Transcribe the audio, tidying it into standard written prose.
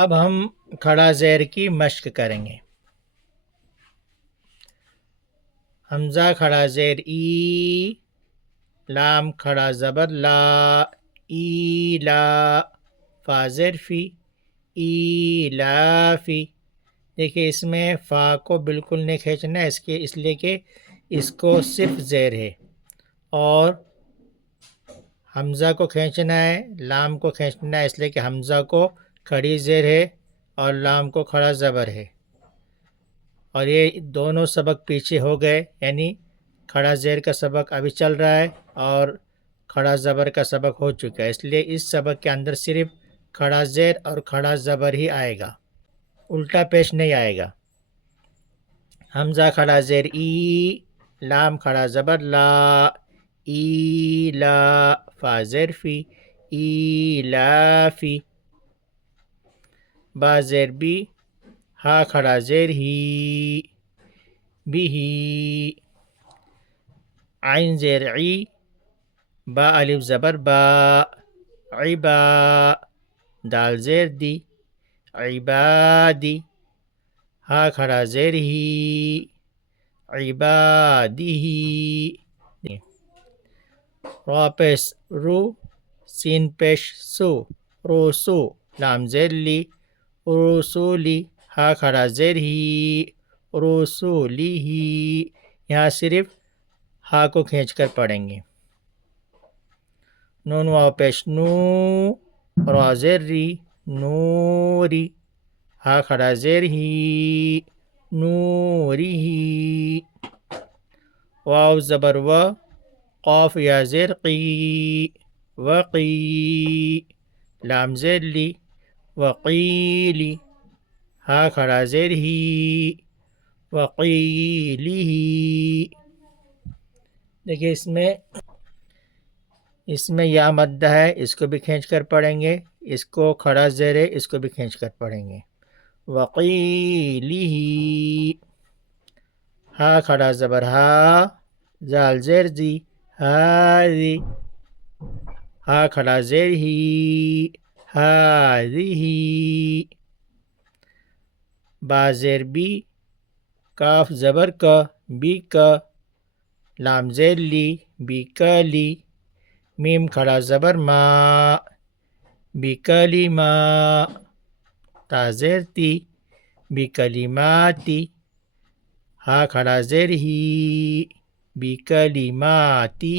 اب ہم کھڑا زیر کی مشق کریں گے. حمزہ کھڑا زیر ای، لام کھڑا زبر لا، ای لا، فا زیر فی، ای لا فی. دیکھیے اس میں فا کو بالکل نہیں کھینچنا ہے، اس لیے کہ اس کو صرف زیر ہے، اور حمزہ کو کھینچنا ہے، لام کو کھینچنا ہے، اس لیے کہ حمزہ کو کھڑی زیر ہے اور لام کو کھڑا زبر ہے. اور یہ دونوں سبق پیچھے ہو گئے، یعنی کھڑا زیر کا سبق ابھی چل رہا ہے اور کھڑا زبر کا سبق ہو چکا ہے. اس لیے اس سبق کے اندر صرف کھڑا زیر اور کھڑا زبر ہی آئے گا، الٹا پیش نہیں آئے گا. حمزہ کھڑا زیر ای، لام کھڑا زبر لا، ای لا، فا زیر فی، ای لا فی. با زیر بی، ہا کھڑا زیر ہی، بھی ہی. عین زیر عی، با الف زبر با، عبا. دال زیر دی، عبادی. ہا کھڑا زیر ہی، عبادی. را پیش رو، سین پیش سو، روسو. لام زیر لی، رسولی. ہا کھڑا زیر ہی، رسولی ہی. یہاں صرف ہا کو کھینچ کر پڑھیں گے. نون واو پیش نو، را زیر ری، نوری. ہا کھڑا زیر ہی، نوری ہی. واو زبر و، قاف یا زیر قی، وقی. لام زیر لی، وقیلی. ہا کھڑا زیر ہی، وقیلی ہی. دیکھیے اس میں یا مدہ ہے، اس کو بھی کھینچ کر پڑھیں گے. اس کو کھڑا زیر ہے، اس کو بھی کھینچ کر پڑھیں گے. وقیلی ہی. ہا کھڑا زبر ہا، زال زیر زی، ہاذی. ہا کھڑا زیر ہی، ہاذی. با زیر بی، کاف زبر کا، بی کا. لام زیر لی، بی کا لی. میم کھڑا زبر ما، بی کلی ما. تا زیر تی، بی کلماتی. ہا کھڑا زیر ہی، بی کلماتی.